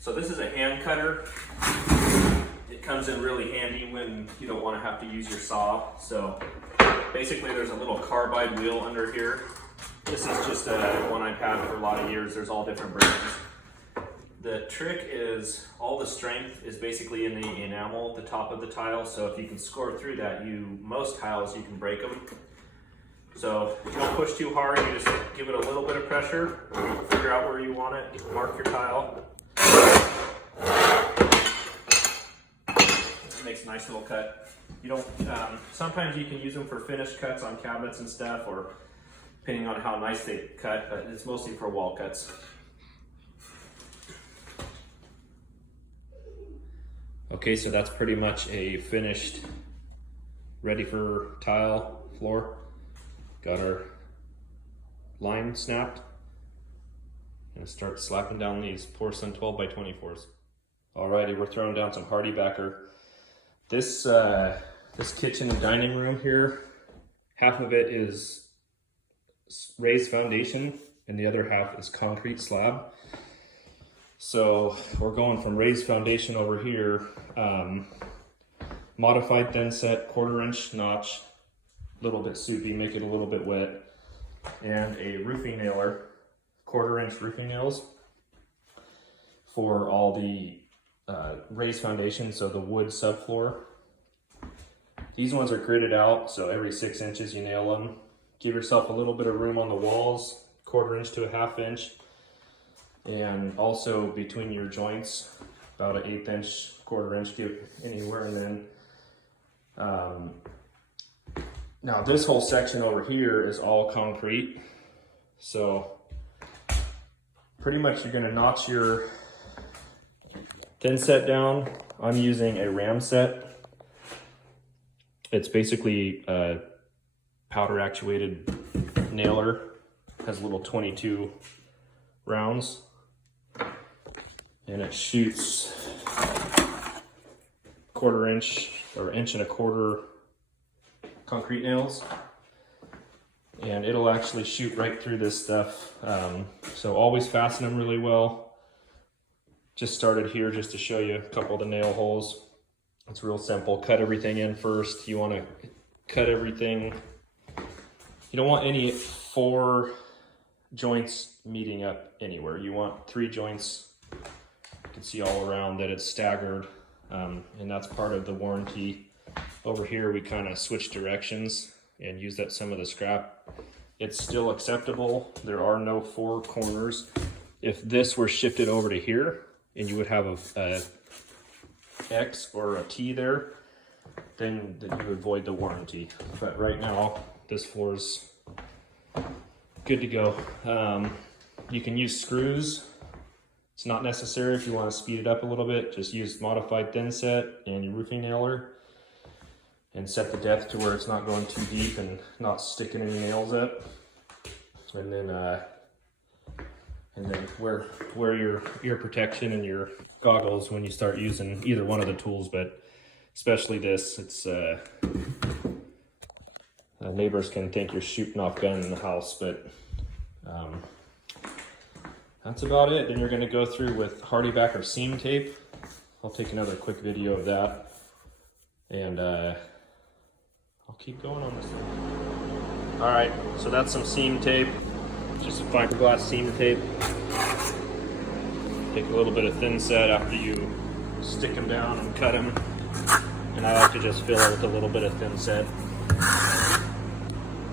So this is a hand cutter. It comes in really handy when you don't want to have to use your saw. So basically there's a little carbide wheel under here. This is just one I've had for a lot of years. There's all different brands. The trick is all the strength is basically in the enamel, the top of the tile. So if you can score through that, most tiles you can break them. So you don't push too hard, you just give it a little bit of pressure, figure out where you want it, mark your tile. It makes a nice little cut. You don't. Sometimes you can use them for finished cuts on cabinets and stuff, or depending on how nice they cut, but it's mostly for wall cuts. Okay, so that's pretty much a finished, ready for tile floor. Got our line snapped. Gonna start slapping down these porcelain 12 by 24s. Alrighty, we're throwing down some Hardi backer. This kitchen and dining room here, half of it is raised foundation and the other half is concrete slab. So we're going from raised foundation over here, modified thin set, 1/4 inch notch, a little bit soupy, make it a little bit wet, and a roofing nailer, 1/4 inch roofing nails for all the raised foundation, so the wood subfloor. These ones are gridded out, so every 6 inches you nail them. Give yourself a little bit of room on the walls, 1/4 inch to a 1/2 inch. And also between your joints, about an 1/8 inch, 1/4 inch, give anywhere. And then, now this whole section over here is all concrete. So pretty much you're gonna notch your thin set down. I'm using a ram set. It's basically a powder actuated nailer, has little 22 rounds, and it shoots 1/4 inch or 1.25 inch concrete nails, and it'll actually shoot right through this stuff. So always fasten them really well. Just started here just to show you a couple of the nail holes. It's real simple. Cut everything in first. You want to cut everything. You don't want any 4 joints meeting up anywhere. You want 3 joints. You can see all around that it's staggered, and that's part of the warranty. Over here we kind of switch directions and use up some of the scrap. It's still acceptable. There are no 4 corners. If this were shifted over to here and you would have a X or a T there, then you would void the warranty. But right now this floor's good to go. You can use screws. It's not necessary if you want to speed it up a little bit. Just use modified thin set and your roofing nailer, and set the depth to where it's not going too deep and not sticking any nails up. And then wear your ear protection and your goggles when you start using either one of the tools, but especially this. It's neighbors can think you're shooting off gun in the house, but that's about it. Then you're going to go through with Hardi backer seam tape. I'll take another quick video of that, and I'll keep going on this one. All right, so that's some seam tape, just a fiberglass seam tape. Take a little bit of thin set after you stick them down and cut them, and I like to just fill it with a little bit of thin set.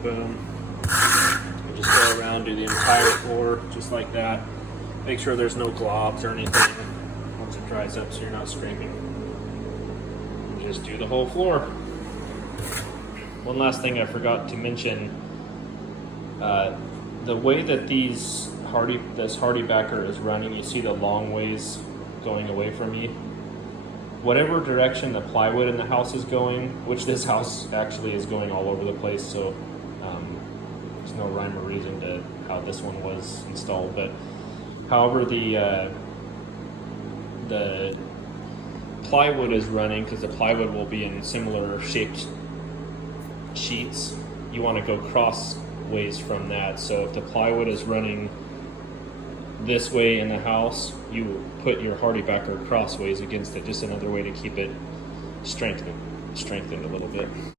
Boom. You just go around, do the entire floor just like that. Make sure there's no globs or anything once it dries up, so you're not scraping. And just do the whole floor. One last thing I forgot to mention, the way that this Hardi backer is running, you see the long ways going away from you. Whatever direction the plywood in the house is going, which this house actually is going all over the place, so there's no rhyme or reason to how this one was installed, but however the plywood is running, because the plywood will be in similar shaped sheets, you want to go crossways from that. So if the plywood is running this way in the house, you put your Hardi backer crossways against it. Just another way to keep it strengthened a little bit.